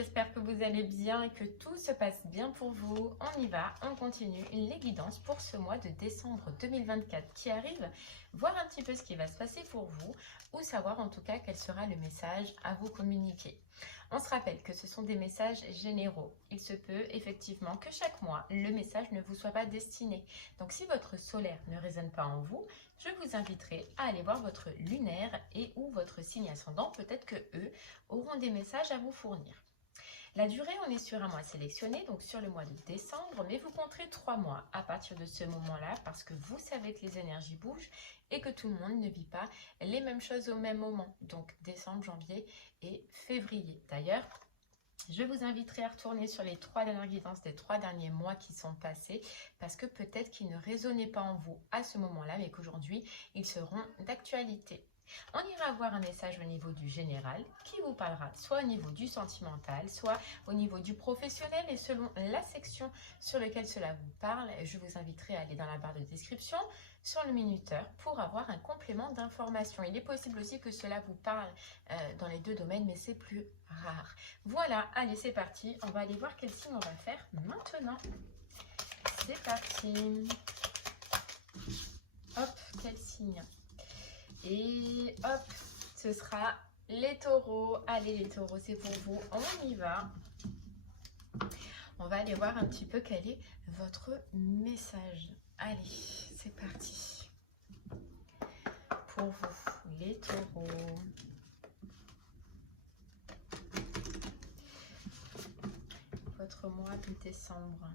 j'espère que vous allez bien et que tout se passe bien pour vous. On y va, on continue les guidances pour ce mois de décembre 2024 qui arrive. Voir un petit peu ce qui va se passer pour vous ou savoir en tout cas quel sera le message à vous communiquer. On se rappelle que ce sont des messages généraux. Il se peut effectivement que chaque mois, le message ne vous soit pas destiné. Donc si votre solaire ne résonne pas en vous, je vous inviterai à aller voir votre lunaire et ou votre signe ascendant. Peut-être que eux auront des messages à vous fournir. La durée, on est sur un mois sélectionné, donc sur le mois de décembre, mais vous compterez 3 mois à partir de ce moment-là parce que vous savez que les énergies bougent et que tout le monde ne vit pas les mêmes choses au même moment. Donc décembre, janvier et février. D'ailleurs, je vous inviterai à retourner sur les 3 dernières guidances des 3 derniers mois qui sont passés parce que peut-être qu'ils ne résonnaient pas en vous à ce moment-là, mais qu'aujourd'hui, ils seront d'actualité. On ira voir un message au niveau du général qui vous parlera soit au niveau du sentimental, soit au niveau du professionnel et selon la section sur laquelle cela vous parle, je vous inviterai à aller dans la barre de description sur le minuteur pour avoir un complément d'information. Il est possible aussi que cela vous parle dans les 2 domaines, mais c'est plus rare. Voilà, allez, c'est parti. On va aller voir quel signe on va faire maintenant. C'est parti. Hop, quel signe? Et hop, ce sera les taureaux. Allez les taureaux, c'est pour vous. On y va. On va aller voir un petit peu quel est votre message. Allez, c'est parti. Pour vous, les taureaux. Votre mois de décembre.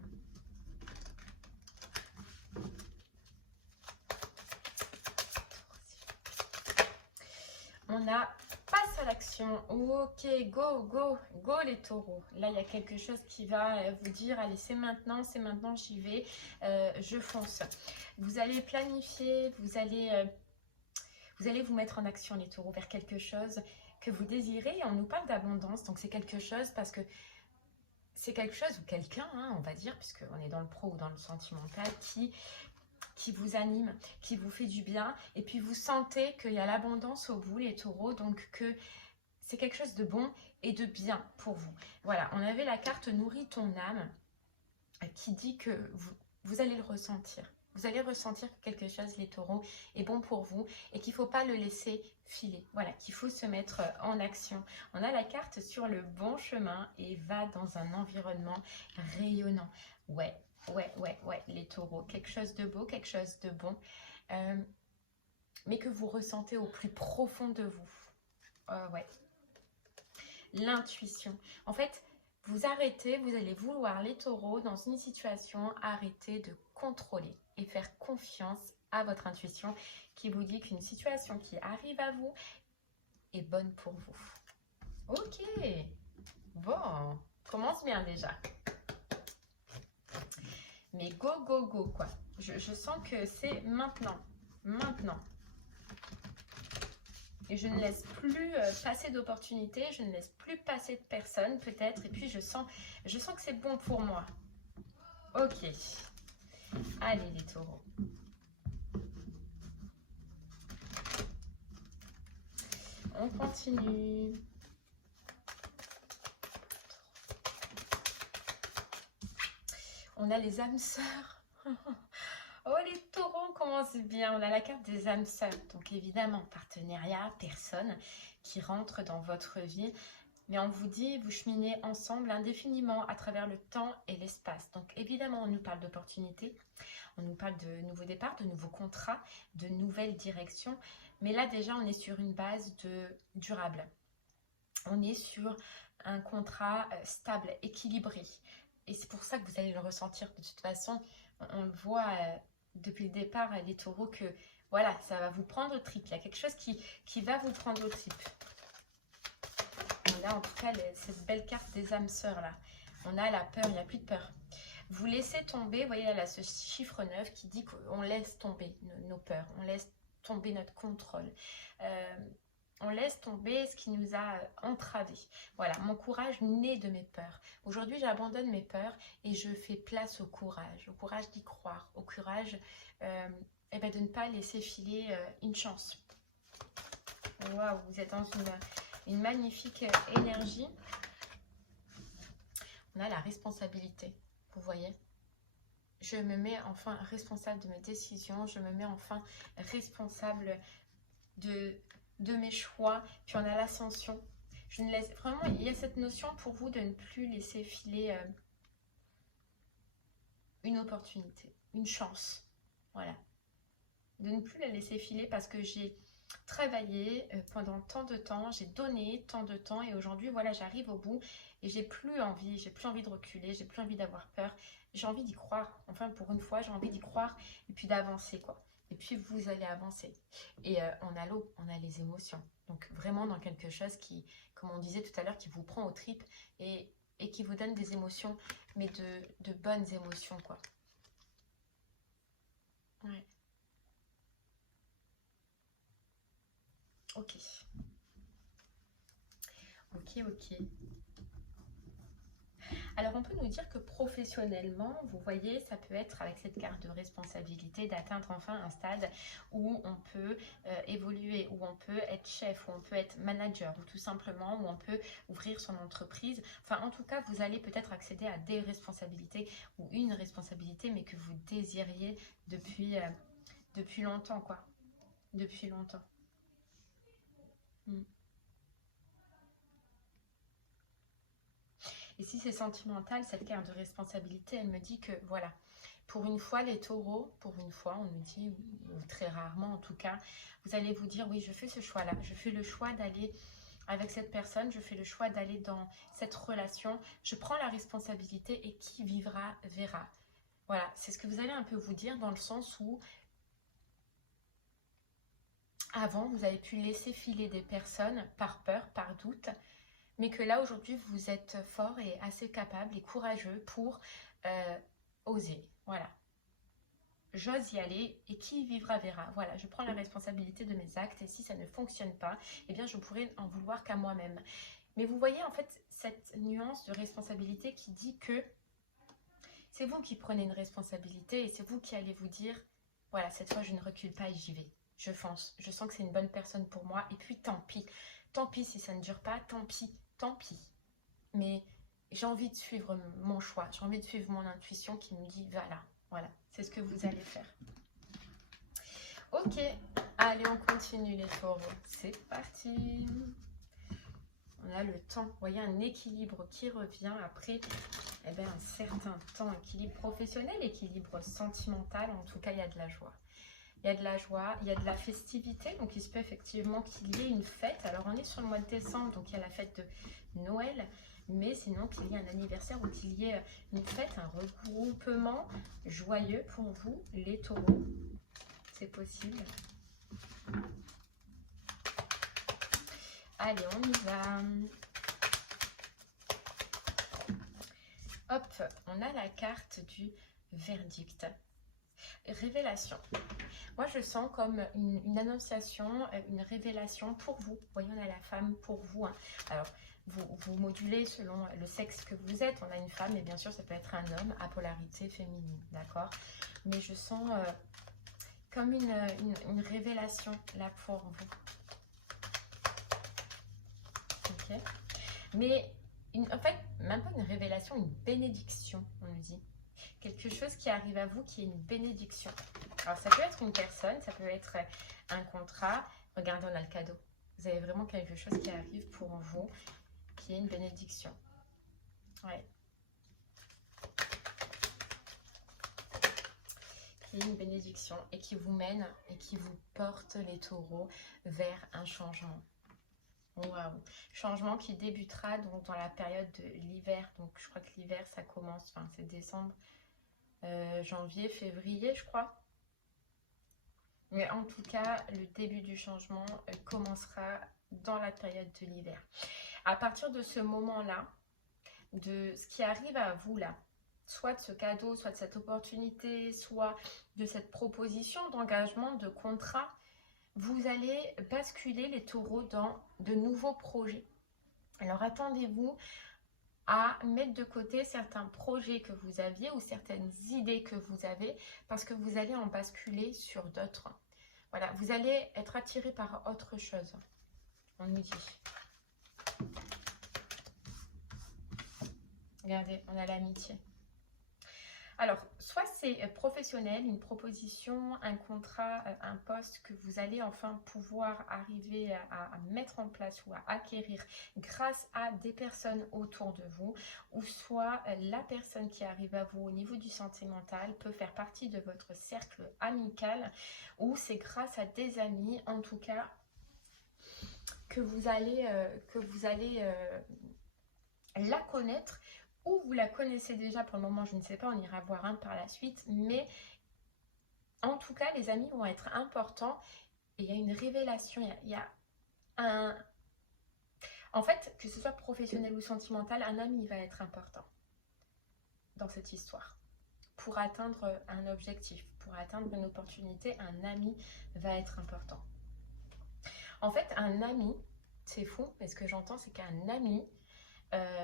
On a passe à l'action. Ok, go, go, go les taureaux. Là, il y a quelque chose qui va vous dire, allez, c'est maintenant, j'y vais, je fonce. Vous allez planifier, vous allez vous mettre en action les taureaux vers quelque chose que vous désirez. Et on nous parle d'abondance, donc c'est quelque chose parce que c'est quelque chose ou quelqu'un, hein, on va dire, puisqu'on est dans le pro ou dans le sentimental, qui vous anime, qui vous fait du bien, et puis vous sentez qu'il y a l'abondance au bout, les taureaux, donc que c'est quelque chose de bon et de bien pour vous. Voilà, on avait la carte Nourris ton âme, qui dit que vous allez le ressentir. Vous allez ressentir que quelque chose, les taureaux, est bon pour vous et qu'il ne faut pas le laisser filer. Voilà, qu'il faut se mettre en action. On a la carte sur le bon chemin et va dans un environnement rayonnant. Ouais, les taureaux. Quelque chose de beau, quelque chose de bon, mais que vous ressentez au plus profond de vous. Ouais. L'intuition. En fait, vous arrêtez, vous allez vouloir, les taureaux, dans une situation, arrêter de contrôler et faire confiance à votre intuition qui vous dit qu'une situation qui arrive à vous est bonne pour vous. Ok, bon, commence bien déjà. Mais go, go, go, quoi. Je sens que c'est maintenant. Et je ne laisse plus passer d'opportunités, je ne laisse plus passer de personnes, peut-être. Et puis, je sens que c'est bon pour moi. Ok. Allez, les taureaux. On continue. On a les âmes sœurs. Oh, les taureaux, on commence bien. On a la carte des âmes sœurs. Donc, évidemment, partenariat, personne qui rentre dans votre vie. Mais on vous dit, vous cheminez ensemble indéfiniment à travers le temps et l'espace. Donc, évidemment, on nous parle d'opportunités. On nous parle de nouveaux départs, de nouveaux contrats, de nouvelles directions. Mais là, déjà, on est sur une base de durable. On est sur un contrat stable, équilibré. Et c'est pour ça que vous allez le ressentir. De toute façon, on le voit depuis le départ, les taureaux, que voilà, ça va vous prendre au trip. Il y a quelque chose qui va vous prendre au trip. On a en tout cas cette belle carte des âmes sœurs là. On a la peur, il n'y a plus de peur. Vous laissez tomber, vous voyez là, ce chiffre 9 qui dit qu'on laisse tomber nos peurs, on laisse tomber notre contrôle. On laisse tomber ce qui nous a entravés. Voilà, mon courage naît de mes peurs. Aujourd'hui, j'abandonne mes peurs et je fais place au courage d'y croire, au courage de ne pas laisser filer une chance. Waouh, vous êtes dans une magnifique énergie. On a la responsabilité, vous voyez. Je me mets enfin responsable de mes décisions, je me mets enfin responsable de mes choix. Puis on a l'ascension. Je ne laisse vraiment, il y a cette notion pour vous de ne plus laisser filer une opportunité, une chance. Voilà. De ne plus la laisser filer parce que j'ai travaillé pendant tant de temps, j'ai donné tant de temps et aujourd'hui, voilà, j'arrive au bout et j'ai plus envie de reculer, j'ai plus envie d'avoir peur, j'ai envie d'y croire. Enfin, pour une fois, j'ai envie d'y croire et puis d'avancer, quoi. Et puis, vous allez avancer. Et on a l'eau, on a les émotions. Donc, vraiment dans quelque chose qui, comme on disait tout à l'heure, qui vous prend aux tripes et qui vous donne des émotions, mais de bonnes émotions, quoi. Ouais. Ok. Ok, ok. Alors, on peut nous dire que professionnellement, vous voyez, ça peut être avec cette carte de responsabilité d'atteindre enfin un stade où on peut évoluer, où on peut être chef, où on peut être manager, ou tout simplement où on peut ouvrir son entreprise. Enfin, en tout cas, vous allez peut-être accéder à des responsabilités ou une responsabilité, mais que vous désiriez depuis longtemps, quoi. Depuis longtemps. Mm. Et si c'est sentimental, cette carte de responsabilité, elle me dit que voilà, pour une fois les taureaux, pour une fois on nous dit, ou très rarement en tout cas, vous allez vous dire oui, je fais ce choix-là, je fais le choix d'aller avec cette personne, je fais le choix d'aller dans cette relation, je prends la responsabilité et qui vivra verra. Voilà, c'est ce que vous allez un peu vous dire dans le sens où avant vous avez pu laisser filer des personnes par peur, par doute, mais que là aujourd'hui vous êtes fort et assez capable et courageux pour oser. Voilà, j'ose y aller et qui vivra verra. Voilà, je prends la responsabilité de mes actes et si ça ne fonctionne pas, eh bien je pourrais en vouloir qu'à moi-même. Mais vous voyez en fait cette nuance de responsabilité qui dit que c'est vous qui prenez une responsabilité et c'est vous qui allez vous dire, voilà, cette fois je ne recule pas et j'y vais. Je fonce, je sens que c'est une bonne personne pour moi et puis tant pis. Tant pis si ça ne dure pas, tant pis, tant pis. Mais j'ai envie de suivre mon choix, j'ai envie de suivre mon intuition qui me dit, voilà, voilà, c'est ce que vous allez faire. Ok, allez, on continue les taureaux. C'est parti. On a le temps, vous voyez, un équilibre qui revient après un certain temps. Équilibre professionnel, équilibre sentimental, en tout cas, il y a de la joie. Il y a de la joie, il y a de la festivité, donc il se peut effectivement qu'il y ait une fête. Alors, on est sur le mois de décembre, donc il y a la fête de Noël, mais sinon qu'il y ait un anniversaire ou qu'il y ait une fête, un regroupement joyeux pour vous, les taureaux. C'est possible. Allez, on y va. Hop, on a la carte du verdict. Révélation. Moi, je sens comme une annonciation, une révélation pour vous. Vous voyez, on a la femme pour vous. Hein. Alors, vous modulez selon le sexe que vous êtes. On a une femme, et bien sûr, ça peut être un homme à polarité féminine, d'accord? Mais je sens comme une révélation là pour vous. Ok. Mais en fait, même pas une révélation, une bénédiction, on nous dit. Quelque chose qui arrive à vous qui est une bénédiction. Alors, ça peut être une personne, ça peut être un contrat. Regardez, on a le cadeau. Vous avez vraiment quelque chose qui arrive pour vous, qui est une bénédiction. Ouais. Qui est une bénédiction et qui vous mène et qui vous porte, les taureaux, vers un changement. Waouh. Changement qui débutera donc dans la période de l'hiver. Donc, je crois que l'hiver, ça commence, enfin, c'est décembre, janvier, février, je crois. Mais en tout cas, le début du changement commencera dans la période de l'hiver. À partir de ce moment-là, de ce qui arrive à vous là, soit de ce cadeau, soit de cette opportunité, soit de cette proposition d'engagement, de contrat, vous allez basculer les taureaux dans de nouveaux projets. Alors attendez-vous à mettre de côté certains projets que vous aviez ou certaines idées que vous avez parce que vous allez en basculer sur d'autres. Voilà, vous allez être attiré par autre chose, on nous dit. Regardez, on a l'amitié. Alors, soit c'est professionnel, une proposition, un contrat, un poste que vous allez enfin pouvoir arriver à mettre en place ou à acquérir grâce à des personnes autour de vous, ou soit la personne qui arrive à vous au niveau du sentimental peut faire partie de votre cercle amical, ou c'est grâce à des amis, en tout cas, que vous allez la connaître, ou vous la connaissez déjà pour le moment, je ne sais pas, on ira voir un par la suite, mais en tout cas, les amis vont être importants et il y a une révélation, il y a un... En fait, que ce soit professionnel ou sentimental, un ami va être important dans cette histoire. Pour atteindre un objectif, pour atteindre une opportunité, un ami va être important. En fait, un ami, c'est fou, mais ce que j'entends, c'est qu'un ami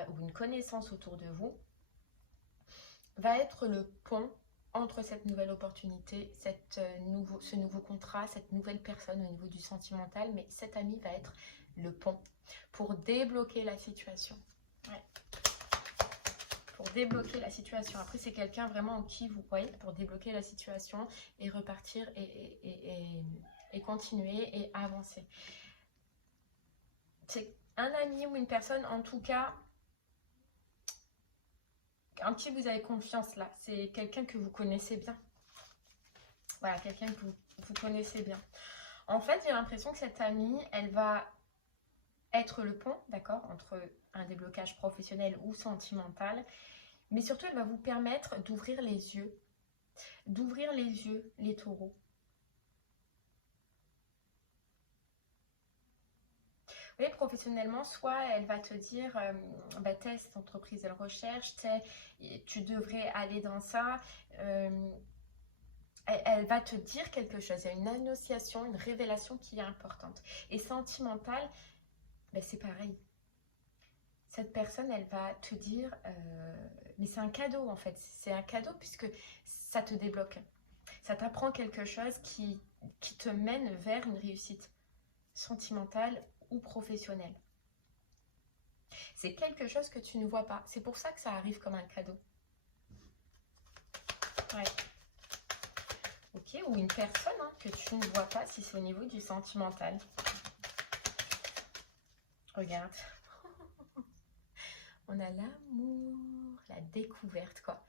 ou une connaissance autour de vous va être le pont entre cette nouvelle opportunité, ce nouveau contrat, cette nouvelle personne au niveau du sentimental, mais cet ami va être le pont pour débloquer la situation. Ouais. Pour débloquer la situation. Après, c'est quelqu'un vraiment en qui vous voyez, pour débloquer la situation et repartir et continuer et avancer. C'est un ami ou une personne, en tout cas, en qui vous avez confiance là. C'est quelqu'un que vous connaissez bien. Voilà, quelqu'un que vous connaissez bien. En fait, j'ai l'impression que cette amie, elle va être le pont, d'accord, entre un déblocage professionnel ou sentimental. Mais surtout, elle va vous permettre d'ouvrir les yeux. D'ouvrir les yeux, les taureaux. Vous voyez, professionnellement, soit elle va te dire, bah, t'es cette entreprise, elle recherche, tu devrais aller dans ça. Elle va te dire quelque chose. Il y a une annonciation, une révélation qui est importante. Et sentimentale, ben c'est pareil. Cette personne, elle va te dire, mais c'est un cadeau en fait. C'est un cadeau puisque ça te débloque. Ça t'apprend quelque chose qui te mène vers une réussite sentimentale ou professionnelle. C'est quelque chose que tu ne vois pas. C'est pour ça que ça arrive comme un cadeau. Ouais. Ok, ou une personne que tu ne vois pas si c'est au niveau du sentimental. Regarde. On a l'amour, la découverte, quoi.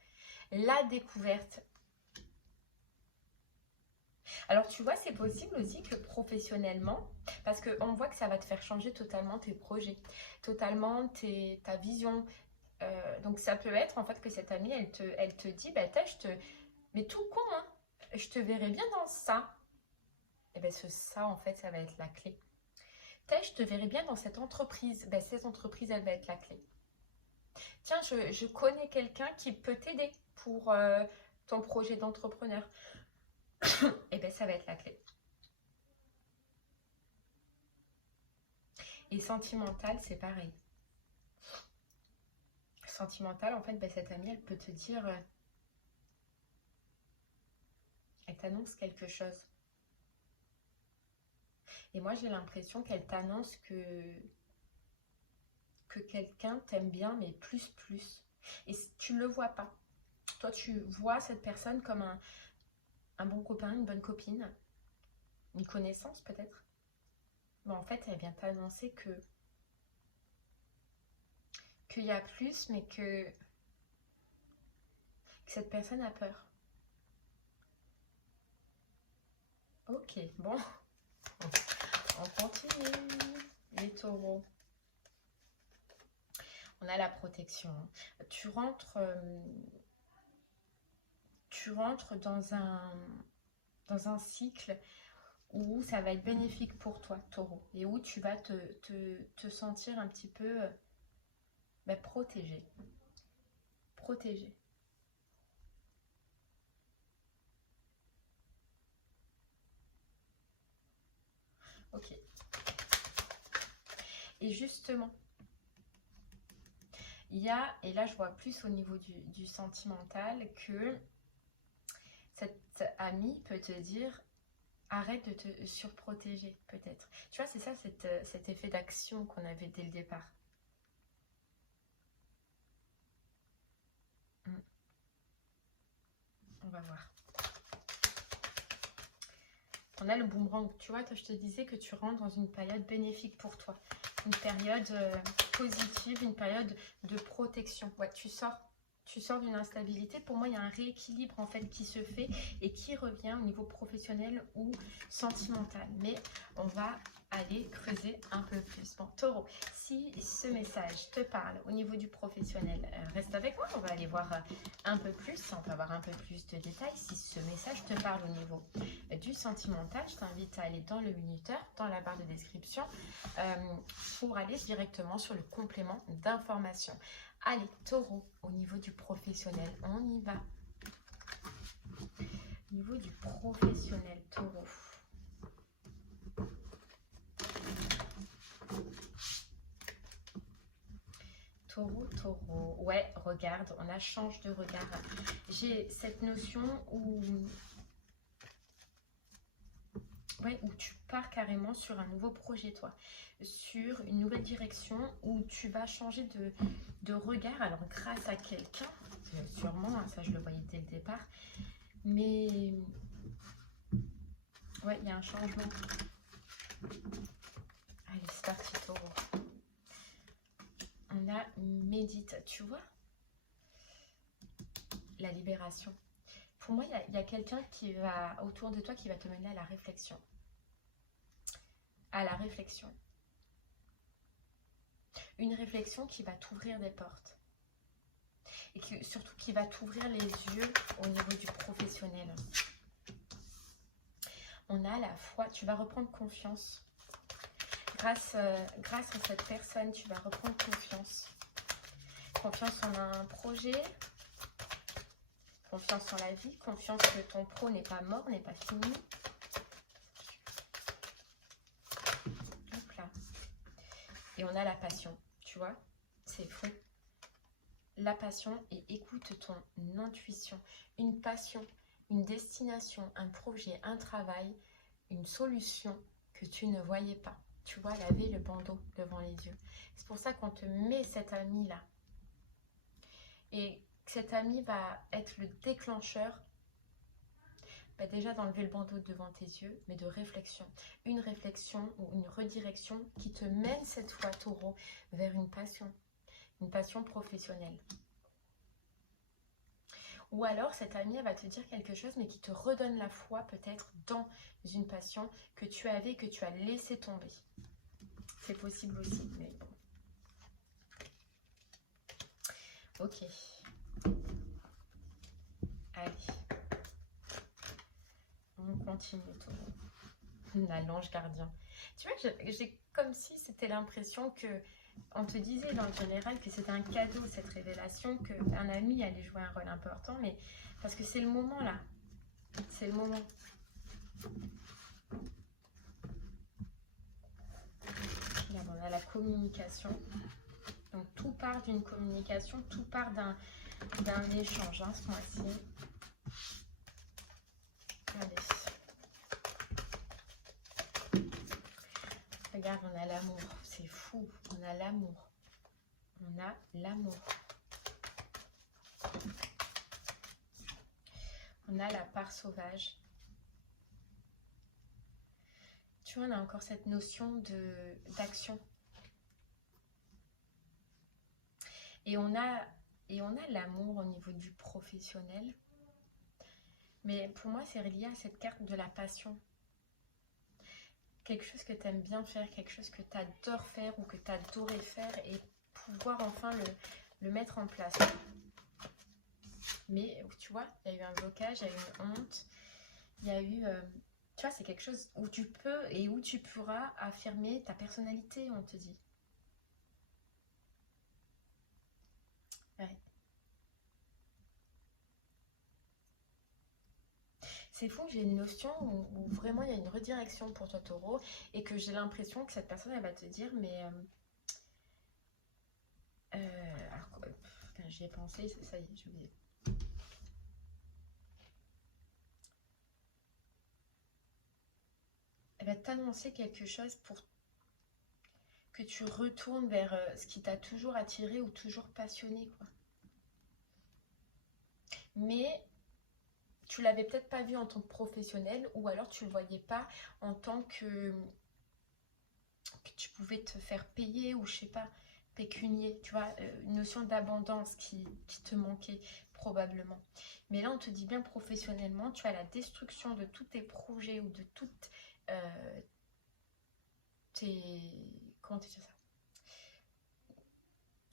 La découverte. Alors, tu vois, c'est possible aussi que professionnellement, parce qu'on voit que ça va te faire changer totalement tes projets, totalement ta vision. Donc, ça peut être, en fait, que cette amie, elle te dit, bah, mais tout con, hein, je te verrai bien dans ça. Et bien, ça, en fait, ça va être la clé. Je te verrai bien dans cette entreprise. Ben, cette entreprise, elle va être la clé. Tiens, je connais quelqu'un qui peut t'aider pour ton projet d'entrepreneur. Et bien, ça va être la clé. Et sentimental, c'est pareil. Sentimental, en fait, ben, cette amie, elle peut te dire... elle t'annonce quelque chose. Et moi, j'ai l'impression qu'elle t'annonce que quelqu'un t'aime bien, mais plus. Et tu ne le vois pas. Toi, tu vois cette personne comme un bon copain, une bonne copine, une connaissance peut-être. Mais en fait, elle vient t'annoncer qu'il y a plus, mais que cette personne a peur. Ok, bon. On continue. Les taureaux. On a la protection. Tu rentres dans un cycle où ça va être bénéfique pour toi, taureau, et où tu vas te sentir un petit peu protégé. Protégé. Ok. Et justement, il y a, et là je vois plus au niveau du sentimental, que cette amie peut te dire arrête de te surprotéger peut-être. Tu vois, c'est ça cet effet d'action qu'on avait dès le départ. On va voir. On a le boomerang. Tu vois, je te disais que tu rentres dans une période bénéfique pour toi. Une période positive, une période de protection. Ouais, tu sors d'une instabilité. Pour moi, il y a un rééquilibre en fait qui se fait et qui revient au niveau professionnel ou sentimental. Mais on va aller creuser un peu plus. Bon, Taureau, si ce message te parle au niveau du professionnel, reste avec moi. On va aller voir un peu plus. On va avoir un peu plus de détails. Si ce message te parle au niveau du sentimental, je t'invite à aller dans le minuteur, dans la barre de description, pour aller directement sur le complément d'information. Allez, Taureau, au niveau du professionnel, on y va. Au niveau du professionnel, Taureau. Taureau. Ouais, regarde, on a change de regard. J'ai cette notion où... Ouais, où tu pars carrément sur un nouveau projet, toi. Sur une nouvelle direction où tu vas changer de regard. Alors, grâce à quelqu'un, sûrement, hein, ça je le voyais dès le départ. Mais, ouais, il y a un changement. Allez, c'est parti, Taureau. On a médite, tu vois, la libération. Pour moi, il y a quelqu'un qui va, autour de toi, qui va te mener à la réflexion. À la réflexion. Une réflexion qui va t'ouvrir des portes. Et surtout qui va t'ouvrir les yeux au niveau du professionnel. On a la foi, tu vas reprendre confiance. Grâce à cette personne, tu vas reprendre confiance. Confiance en un projet, confiance en la vie, confiance que ton pro n'est pas mort, n'est pas fini. Hop là. Et on a la passion, tu vois, c'est fou. La passion et écoute ton intuition. Une passion, une destination, un projet, un travail, une solution que tu ne voyais pas. Tu vois, laver le bandeau devant les yeux. C'est pour ça qu'on te met cet ami-là. Et cet ami va être le déclencheur, déjà d'enlever le bandeau devant tes yeux, mais de réflexion. Une réflexion ou une redirection qui te mène cette fois, Taureau, vers une passion professionnelle. Ou alors, cette amie, elle va te dire quelque chose, mais qui te redonne la foi, peut-être, dans une passion que tu avais, que tu as laissé tomber. C'est possible aussi, mais bon. Ok. Allez. On continue, Taureau. L'ange gardien. Tu vois, j'ai comme si c'était l'impression que on te disait dans le général que c'était un cadeau, cette révélation, qu'un ami allait jouer un rôle important, mais parce que c'est le moment là. C'est le moment. Là, on a la communication. Donc tout part d'une communication, tout part d'un échange, hein, ce mois-ci. Allez. Regarde, on a l'amour. C'est fou. On a l'amour. On a l'amour. On a la part sauvage. Tu vois, on a encore cette notion d'action. Et on a l'amour au niveau du professionnel. Mais pour moi, c'est relié à cette carte de la passion. Quelque chose que tu aimes bien faire, quelque chose que tu adores faire ou que tu adorais faire et pouvoir enfin le mettre en place. Mais tu vois, il y a eu un blocage, il y a eu une honte, il y a eu... tu vois, c'est quelque chose où tu peux et où tu pourras affirmer ta personnalité, on te dit. Ouais. C'est fou, j'ai une notion où vraiment il y a une redirection pour toi, Taureau, et que j'ai l'impression que cette personne, elle va te dire, mais... alors, j'y ai pensé, ça y est, j'ai oublié. Elle va t'annoncer quelque chose pour que tu retournes vers ce qui t'a toujours attiré ou toujours passionné, quoi. Mais tu l'avais peut-être pas vu en tant que professionnel, ou alors tu le voyais pas en tant que tu pouvais te faire payer, ou je sais pas, pécunier, tu vois, une notion d'abondance qui te manquait probablement. Mais là, on te dit bien professionnellement, tu as la destruction de tous tes projets ou de toutes comment tu dis ça?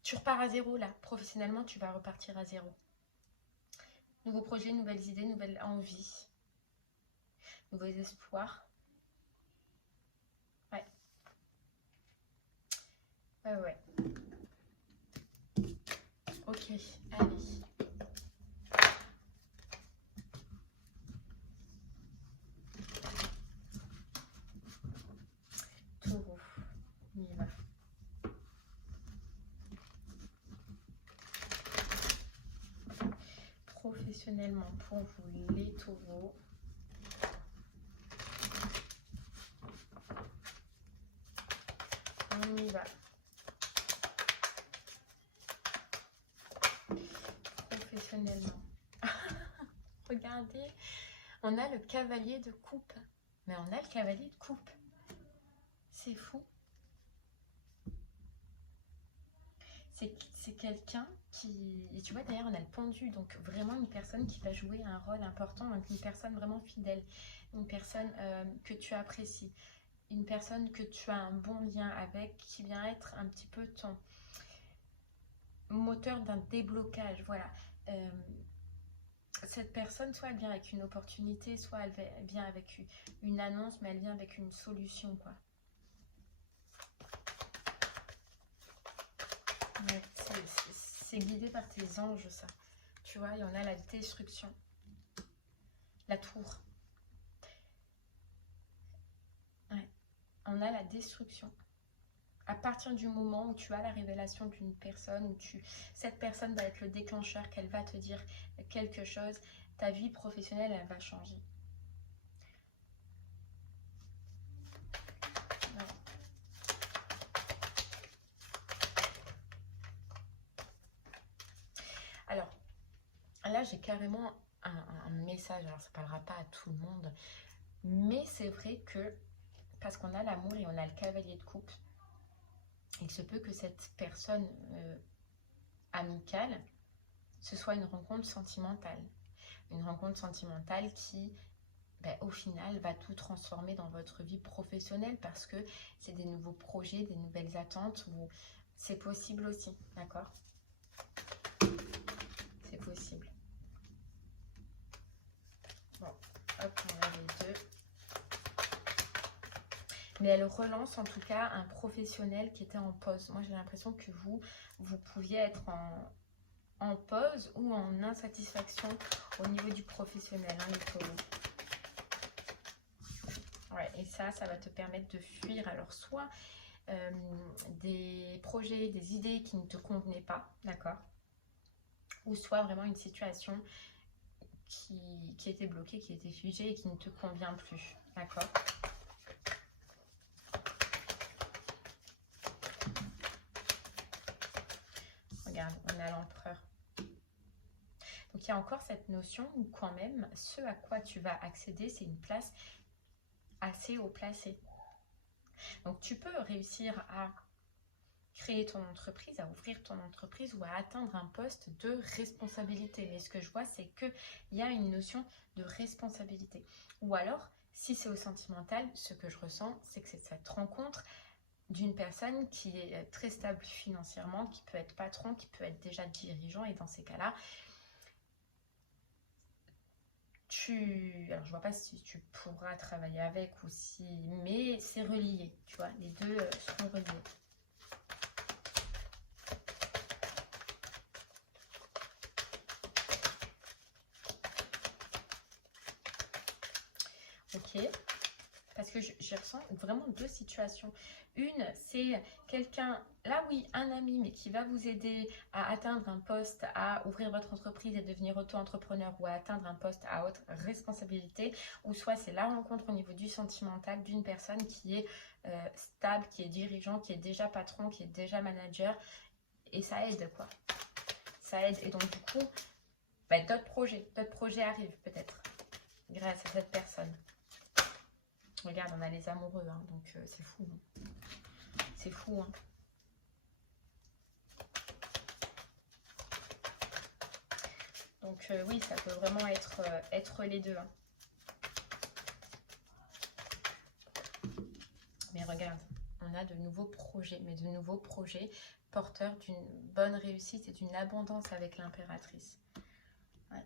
Tu repars à zéro là, professionnellement, tu vas repartir à zéro. Nouveaux projets, nouvelles idées, nouvelles envies, nouveaux espoirs. Ouais. Ouais. Ok, allez. Taureau, on y va. Professionnellement pour vous les taureaux. On y va. Professionnellement. Regardez, on a le cavalier de coupe. Mais on a le cavalier de coupe. C'est fou. C'est quelqu'un qui... Et tu vois, d'ailleurs, on a le pendu. Donc, vraiment une personne qui va jouer un rôle important. Donc, une personne vraiment fidèle. Une personne que tu apprécies. Une personne que tu as un bon lien avec. Qui vient être un petit peu ton moteur d'un déblocage. Voilà. Cette personne, soit elle vient avec une opportunité, soit elle vient avec une annonce, mais elle vient avec une solution, quoi. Ouais, c'est guidé par tes anges, ça. Tu vois, il y en a la destruction. La tour. Ouais. On a la destruction. À partir du moment où tu as la révélation d'une personne, où cette personne va être le déclencheur, qu'elle va te dire quelque chose, ta vie professionnelle, elle va changer. Ouais. Alors, là, j'ai carrément un message. Alors, ça ne parlera pas à tout le monde. Mais c'est vrai que, parce qu'on a l'amour et on a le cavalier de coupe, il se peut que cette personne amicale, ce soit une rencontre sentimentale. Une rencontre sentimentale qui, au final, va tout transformer dans votre vie professionnelle parce que c'est des nouveaux projets, des nouvelles attentes. C'est possible aussi, d'accord? C'est possible. Bon, hop, on a les deux. Mais elle relance en tout cas un professionnel qui était en pause. Moi, j'ai l'impression que vous pouviez être en pause ou en insatisfaction au niveau du professionnel, hein, les taureaux. Ouais, et ça va te permettre de fuir. Alors, soit des projets, des idées qui ne te convenaient pas, d'accord? Ou soit vraiment une situation qui était bloquée, qui était figée et qui ne te convient plus, d'accord? Regarde, on a l'empereur. Donc, il y a encore cette notion où quand même, ce à quoi tu vas accéder, c'est une place assez haut placée. Donc, tu peux réussir à créer ton entreprise, à ouvrir ton entreprise ou à atteindre un poste de responsabilité. Mais ce que je vois, c'est qu'il y a une notion de responsabilité. Ou alors, si c'est au sentimental, ce que je ressens, c'est que c'est cette rencontre d'une personne qui est très stable financièrement, qui peut être patron, qui peut être déjà dirigeant. Et dans ces cas-là, alors je vois pas si tu pourras travailler avec ou si, mais c'est relié, tu vois, les deux seront reliés. Ok, parce que je ressens vraiment deux situations. Une, c'est quelqu'un, là oui, un ami, mais qui va vous aider à atteindre un poste, à ouvrir votre entreprise et devenir auto-entrepreneur ou à atteindre un poste à haute responsabilité. Ou soit c'est la rencontre au niveau du sentimental d'une personne qui est stable, qui est dirigeant, qui est déjà patron, qui est déjà manager. Et ça aide, quoi. Ça aide. Et donc, du coup, d'autres projets arrivent peut-être. grâce à cette personne. Regarde, on a les amoureux, hein, donc c'est fou. Hein. C'est fou. Hein. Donc oui, ça peut vraiment être les deux. Hein. Mais regarde, on a de nouveaux projets, mais de nouveaux projets porteurs d'une bonne réussite et d'une abondance avec l'impératrice. Ouais.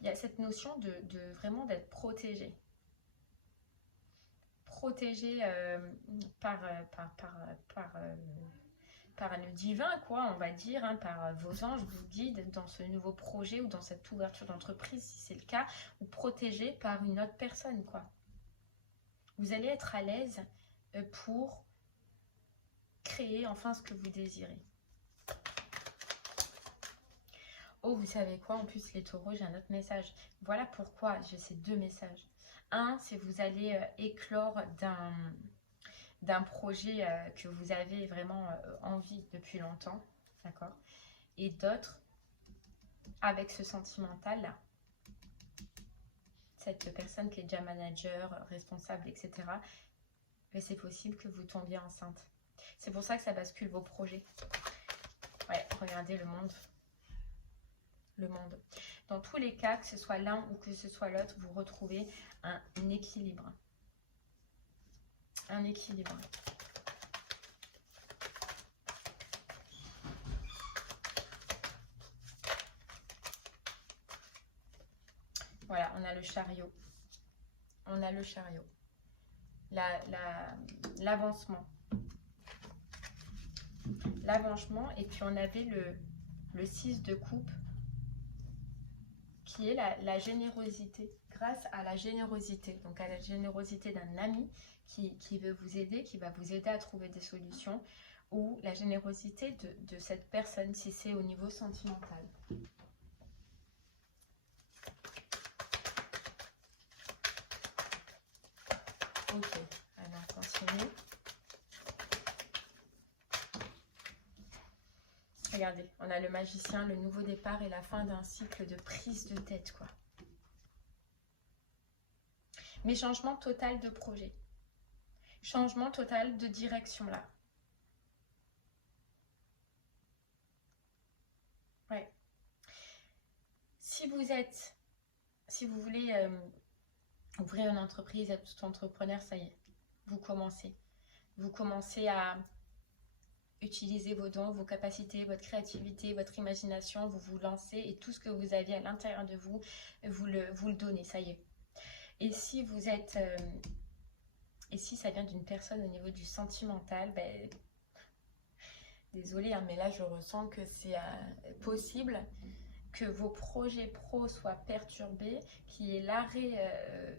Il y a cette notion de vraiment d'être protégé. Protégé par le divin, quoi, on va dire, hein, par vos anges vous guident dans ce nouveau projet ou dans cette ouverture d'entreprise, si c'est le cas, ou protégé par une autre personne, quoi. Vous allez être à l'aise pour créer enfin ce que vous désirez. Oh, vous savez quoi, en plus, les taureaux, j'ai un autre message. Voilà pourquoi j'ai ces deux messages. Un, c'est vous allez éclore d'un projet que vous avez vraiment envie depuis longtemps, d'accord? Et d'autres, avec ce sentimental là, cette personne qui est déjà manager, responsable, etc., mais c'est possible que vous tombiez enceinte. C'est pour ça que ça bascule vos projets. Ouais, regardez le monde. Le monde. Dans tous les cas, que ce soit l'un ou que ce soit l'autre, vous retrouvez un équilibre. Un équilibre. Voilà, on a le chariot. On a le chariot. L'avancement. L'avancement. Et puis on avait le 6 de coupe, qui est la générosité. Grâce à la générosité. Donc à la générosité d'un ami qui veut vous aider, qui va vous aider à trouver des solutions. Ou la générosité de cette personne, si c'est au niveau sentimental. Ok, alors continue. Regardez, on a le magicien, le nouveau départ et la fin d'un cycle de prise de tête, quoi. Mais changement total de projet. Changement total de direction, là. Ouais. Si vous voulez ouvrir une entreprise, être tout entrepreneur, ça y est, vous commencez. Vous commencez à utiliser vos dons, vos capacités, votre créativité, votre imagination, vous vous lancez et tout ce que vous aviez à l'intérieur de vous, vous le donnez, ça y est. Et si vous êtes... et si ça vient d'une personne au niveau du sentimental, ben, désolée, hein, mais là je ressens que c'est possible que vos projets pro soient perturbés, qu'il y ait l'arrêt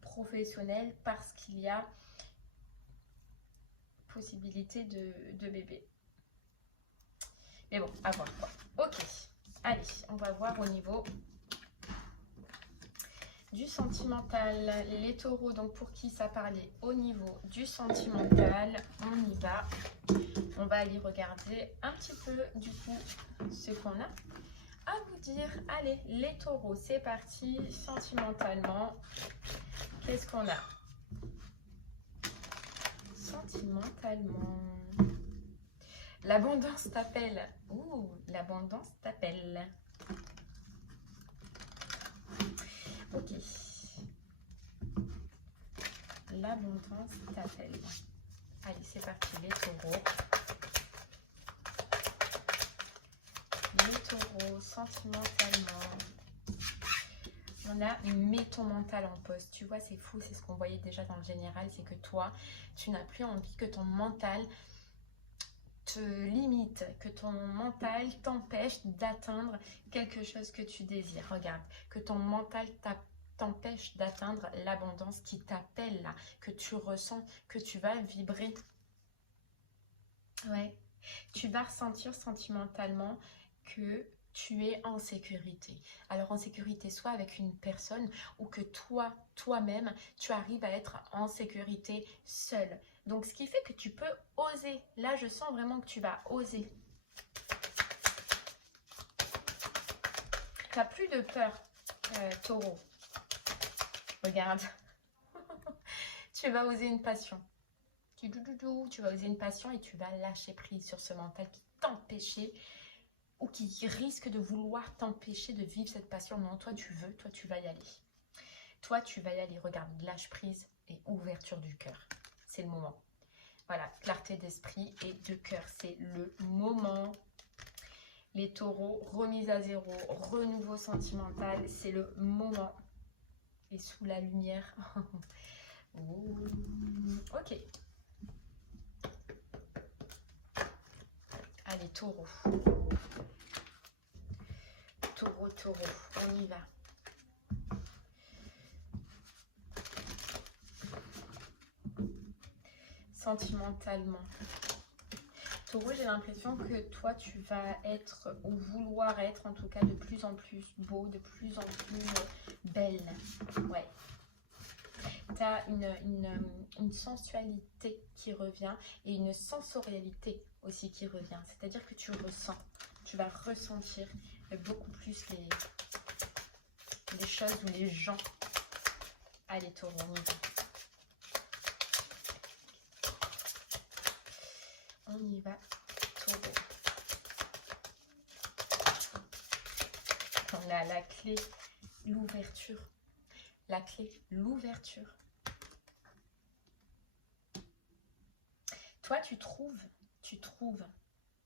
professionnel parce qu'il y a possibilité de bébé. Mais bon, à voir quoi. Ok, allez, on va voir au niveau du sentimental. Les taureaux, donc pour qui ça parlait au niveau du sentimental, on y va. On va aller regarder un petit peu du coup ce qu'on a à vous dire. Allez, les taureaux, c'est parti. Sentimentalement, qu'est-ce qu'on a? Sentimentalement, l'abondance t'appelle. Ouh, l'abondance t'appelle. Ok. L'abondance t'appelle. Allez, c'est parti, les taureaux. Les taureaux, sentimentalement. On a mets ton mental en pause. Tu vois, c'est fou, c'est ce qu'on voyait déjà dans le général. C'est que toi, tu n'as plus envie que ton mental te limite, que ton mental t'empêche d'atteindre quelque chose que tu désires. Regarde, que ton mental t'empêche d'atteindre l'abondance qui t'appelle là, que tu ressens, que tu vas vibrer. Ouais, tu vas ressentir sentimentalement que tu es en sécurité. Alors en sécurité, soit avec une personne ou que toi-même, tu arrives à être en sécurité seul. Donc ce qui fait que tu peux oser. Là, je sens vraiment que tu vas oser. Tu n'as plus de peur, Taureau. Regarde. Tu vas oser une passion. Tu vas oser une passion et tu vas lâcher prise sur ce mental qui t'empêchait ou qui risque de vouloir t'empêcher de vivre cette passion. Non, toi tu veux, toi tu vas y aller. Toi tu vas y aller. Regarde, lâche prise et ouverture du cœur. C'est le moment. Voilà, clarté d'esprit et de cœur. C'est le moment. Les taureaux, remise à zéro, renouveau sentimental. C'est le moment. Et sous la lumière. Ok. Allez, taureau. Taureau, on y va. Sentimentalement. Taureau, j'ai l'impression que toi, tu vas être, ou vouloir être en tout cas, de plus en plus beau, de plus en plus belle. Ouais. Tu as une sensualité qui revient et une sensorialité aussi qui revient. C'est-à-dire que tu ressens, tu vas ressentir beaucoup plus les choses ou les gens. Allez, taureau, on y va. On y va, taureau. On a la clé, l'ouverture. La clé, l'ouverture. Toi,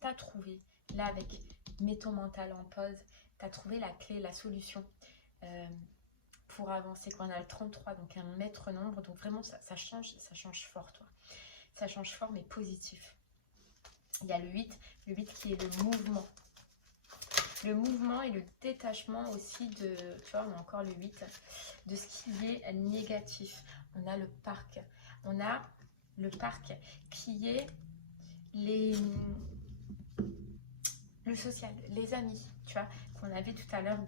t'as trouvé, là avec mets ton mental en pause, t'as trouvé la clé, la solution pour avancer. Quand on a le 33, donc un maître nombre, donc vraiment ça change fort, toi. Ça change fort, mais positif. Il y a le 8 qui est le mouvement. Le mouvement et le détachement aussi de, tu vois, on a encore le 8, de ce qui est négatif. On a le parc. On a le parc qui est le social, les amis, tu vois, qu'on avait tout à l'heure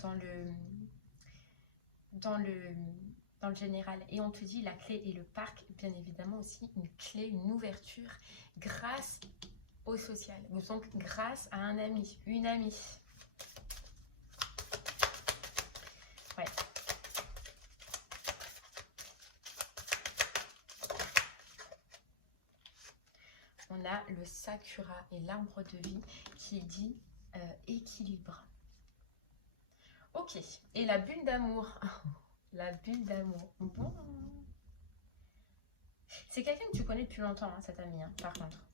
dans le général. Et on te dit la clé et le parc, bien évidemment aussi une clé, une ouverture grâce au social. Donc grâce à un ami, une amie. Ouais. On a le Sakura et l'arbre de vie qui dit équilibre. Ok. Et la bulle d'amour. La bulle d'amour. Bon. C'est quelqu'un que tu connais depuis longtemps, hein, cet ami, hein, par contre.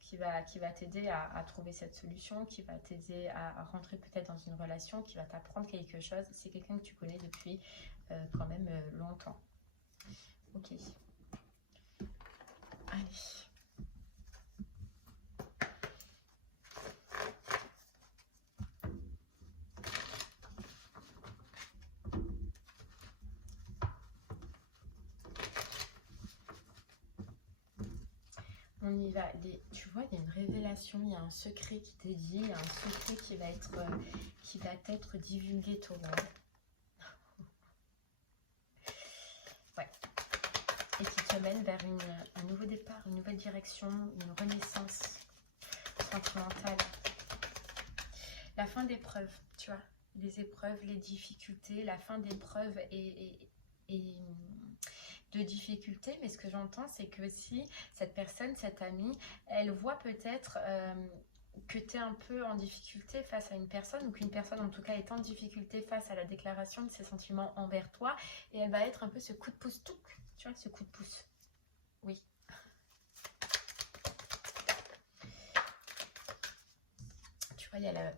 Qui va t'aider à trouver cette solution, qui va t'aider à rentrer peut-être dans une relation, qui va t'apprendre quelque chose. C'est quelqu'un que tu connais depuis quand même longtemps. Ok. Allez. On y va. Tu vois, il y a une révélation, il y a un secret qui t'est dit, il y a un secret qui va être divulgué, taureau. Ouais. Et qui te mène vers un nouveau départ, une nouvelle direction, une renaissance sentimentale. La fin d'épreuve, tu vois, les épreuves, les difficultés, la fin d'épreuve et de difficultés, mais ce que j'entends, c'est que si cette personne, cette amie, elle voit peut-être que tu es un peu en difficulté face à une personne, ou qu'une personne en tout cas est en difficulté face à la déclaration de ses sentiments envers toi, et elle va être un peu ce coup de pouce, tu vois, ce coup de pouce. Oui. Tu vois, il y a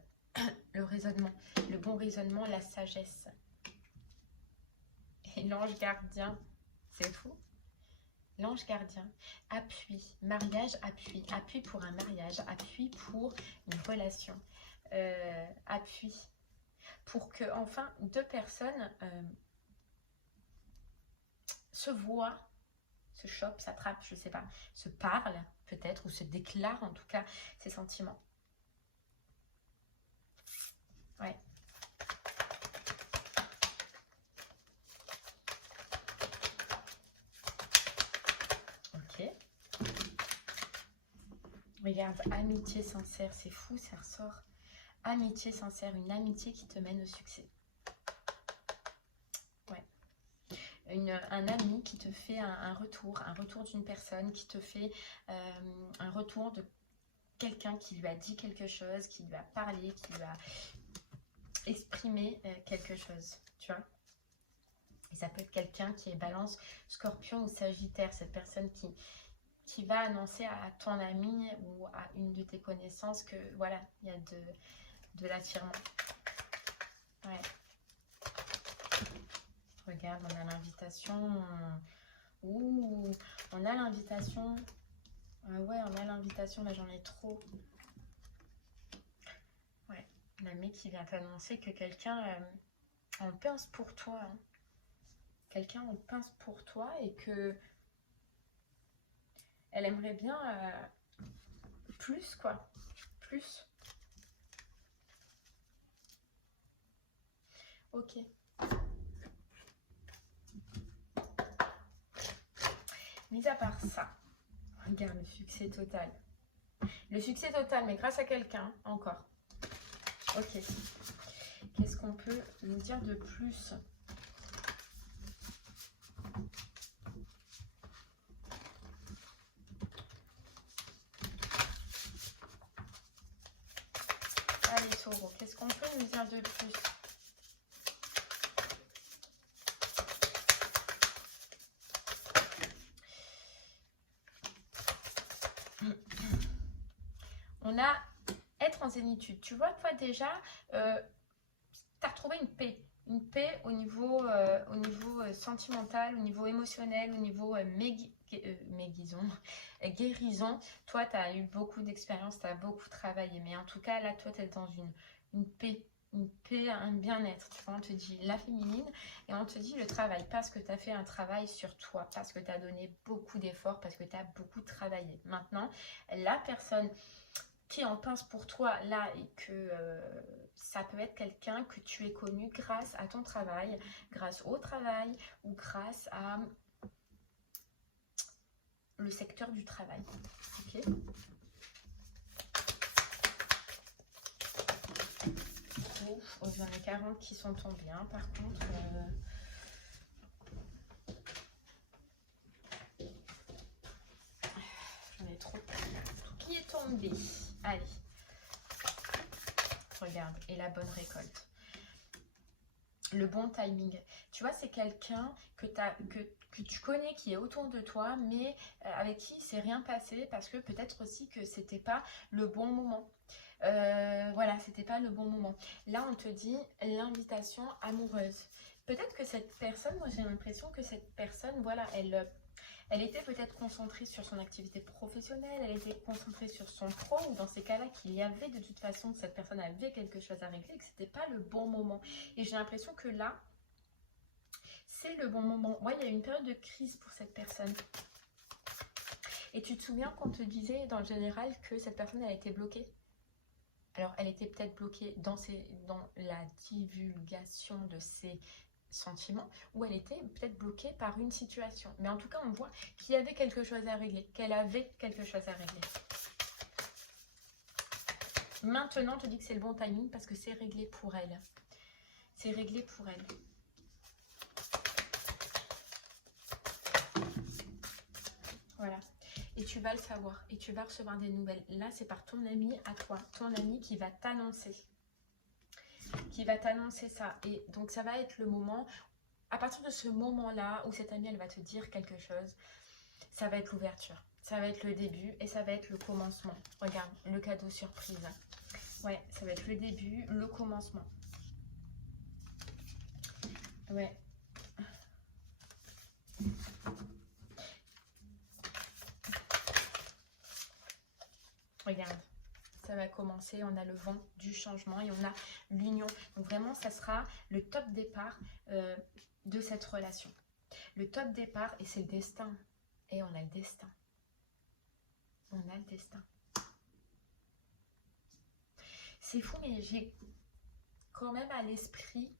le raisonnement, le bon raisonnement, la sagesse. Et l'ange gardien. C'est fou. L'ange gardien, appui, mariage, appui pour un mariage, appui pour une relation, appui pour que enfin deux personnes se voient, se chopent, s'attrapent, je sais pas, se parlent peut-être ou se déclarent en tout cas ses sentiments. Ouais. Ok. Regarde, amitié sincère, c'est fou, ça ressort. Amitié sincère, une amitié qui te mène au succès. Ouais. Un ami qui te fait un retour d'une personne, qui te fait un retour de quelqu'un qui lui a dit quelque chose, qui lui a parlé, qui lui a exprimé quelque chose, tu vois. Et ça peut être quelqu'un qui est Balance, Scorpion ou Sagittaire, cette personne qui va annoncer à ton ami ou à une de tes connaissances que voilà, il y a de l'attirement. Ouais. Regarde, on a l'invitation. Ouh, on a l'invitation. Ah ouais, on a l'invitation, là j'en ai trop. Ouais, l'ami qui vient t'annoncer que quelqu'un en pince pour toi. Hein. Quelqu'un en pince pour toi et que elle aimerait bien plus, quoi. Plus. Ok. Mis à part ça, regarde le succès total. Le succès total, mais grâce à quelqu'un, encore. Ok. Qu'est-ce qu'on peut nous dire de plus? Allez, Taureau, qu'est-ce qu'on peut nous dire de plus? On a être en zénitude. Tu vois, toi déjà, tu as retrouvé une paix. Une paix au niveau sentimental, au niveau émotionnel, au niveau guérison. Toi, tu as eu beaucoup d'expérience, tu as beaucoup travaillé. Mais en tout cas, là, toi, tu es dans une paix. Une paix, un bien-être. Tu vois, on te dit la féminine et on te dit le travail. Parce que tu as fait un travail sur toi. Parce que tu as donné beaucoup d'efforts. Parce que tu as beaucoup travaillé. Maintenant, la personne qui en pince pour toi là et que ça peut être quelqu'un que tu es connu grâce à ton travail, grâce au travail ou grâce à le secteur du travail. Ok. Ouf, j'en ai 40 qui sont tombés. Hein. Par contre, j'en ai trop. Tout qui est tombé. Allez. Regarde, et la bonne récolte. Le bon timing. Tu vois, c'est quelqu'un que tu connais, qui est autour de toi, mais avec qui il s'est rien passé parce que peut-être aussi que c'était pas le bon moment. Voilà, c'était pas le bon moment. Là, on te dit l'invitation amoureuse. Peut-être que cette personne, moi j'ai l'impression que cette personne, voilà, elle était peut-être concentrée sur son activité professionnelle, elle était concentrée sur son pro, ou dans ces cas-là qu'il y avait de toute façon, cette personne avait quelque chose à régler, et que c'était pas le bon moment. Et j'ai l'impression que là, c'est le bon moment. Ouais, il y a une période de crise pour cette personne. Et tu te souviens qu'on te disait dans le général que cette personne a été bloquée? Alors, elle était peut-être bloquée dans la divulgation de ses sentiments, ou elle était peut-être bloquée par une situation. Mais en tout cas, on voit qu'il y avait quelque chose à régler, qu'elle avait quelque chose à régler. Maintenant, je te dis que c'est le bon timing parce que c'est réglé pour elle. C'est réglé pour elle. Voilà. Et tu vas le savoir. Et tu vas recevoir des nouvelles. Là, c'est par ton ami à toi. Ton ami qui va t'annoncer. Qui va t'annoncer ça. Et donc, ça va être le moment. À partir de ce moment-là, où cette amie, elle va te dire quelque chose, ça va être l'ouverture. Ça va être le début et ça va être le commencement. Regarde, le cadeau surprise. Ouais, ça va être le début, le commencement. Ouais. Regarde, ça va commencer, on a le vent du changement et on a l'union. Donc vraiment, ça sera le top départ de cette relation. Le top départ, et c'est le destin. Et on a le destin. On a le destin. C'est fou, mais quand même à l'esprit.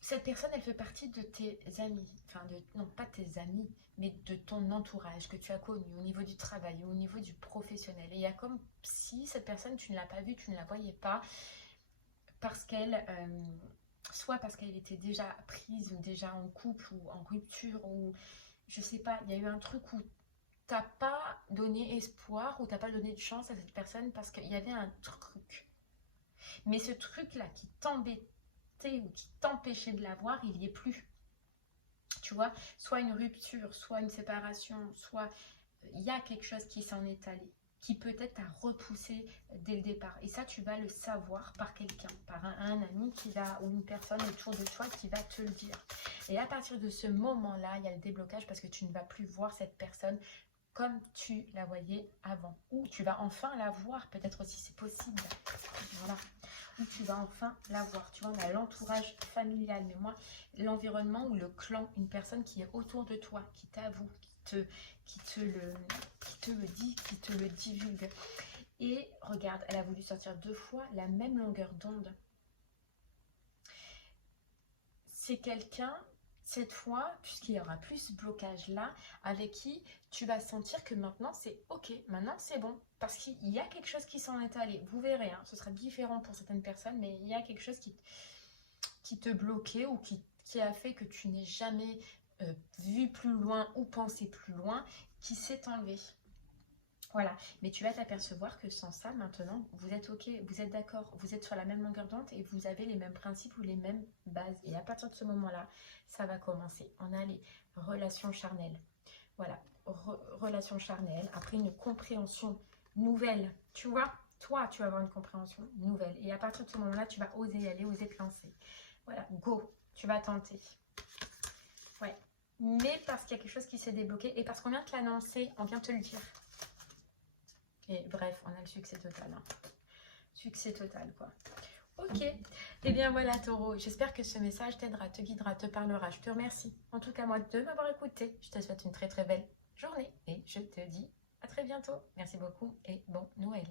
Cette personne, elle fait partie de tes amis, enfin, non pas tes amis, mais de ton entourage que tu as connu au niveau du travail, au niveau du professionnel. Et il y a comme si cette personne, tu ne l'as pas vue, tu ne la voyais pas, parce qu'elle, soit parce qu'elle était déjà prise, ou déjà en couple, ou en rupture, ou je sais pas, il y a eu un truc où t'as pas donné espoir, ou t'as pas donné de chance à cette personne, parce qu'il y avait un truc. Mais ce truc-là qui t'embêtait, ou qui t'empêchait de l'avoir, il n'y est plus. Tu vois, soit une rupture, soit une séparation, soit il y a quelque chose qui s'en est allé, qui peut-être t'a repoussé dès le départ. Et ça, tu vas le savoir par quelqu'un, par un ami qui va, ou une personne autour de toi qui va te le dire. Et à partir de ce moment-là, il y a le déblocage parce que tu ne vas plus voir cette personne comme tu la voyais avant. Ou tu vas enfin la voir, peut-être aussi c'est possible. Voilà. Où tu vas enfin la voir. Tu vois, on a l'entourage familial, mais moi, l'environnement ou le clan, une personne qui est autour de toi, qui t'avoue, qui te le dit, qui te le divulgue. Et regarde, elle a voulu sortir 2 fois la même longueur d'onde. C'est quelqu'un, cette fois, puisqu'il y aura plus ce blocage là, avec qui tu vas sentir que maintenant c'est ok, maintenant c'est bon, parce qu'il y a quelque chose qui s'en est allé. Vous verrez, hein, ce sera différent pour certaines personnes, mais il y a quelque chose qui te bloquait, ou qui a fait que tu n'aies jamais vu plus loin ou pensé plus loin, qui s'est enlevé. Voilà, mais tu vas t'apercevoir que sans ça, maintenant, vous êtes ok, vous êtes d'accord, vous êtes sur la même longueur d'onde et vous avez les mêmes principes ou les mêmes bases. Et à partir de ce moment-là, ça va commencer. On a les relations charnelles. Voilà, relations charnelles, après une compréhension nouvelle. Tu vois, toi, tu vas avoir une compréhension nouvelle. Et à partir de ce moment-là, tu vas oser y aller, oser te lancer. Voilà, go, tu vas tenter. Ouais, mais parce qu'il y a quelque chose qui s'est débloqué et parce qu'on vient de te l'annoncer, on vient te le dire. Et bref, on a le succès total. Hein. Succès total, quoi. Ok. Et bien voilà, Taureau. J'espère que ce message t'aidera, te guidera, te parlera. Je te remercie, en tout cas moi, de m'avoir écouté. Je te souhaite une très très belle journée. Et je te dis à très bientôt. Merci beaucoup et bon Noël.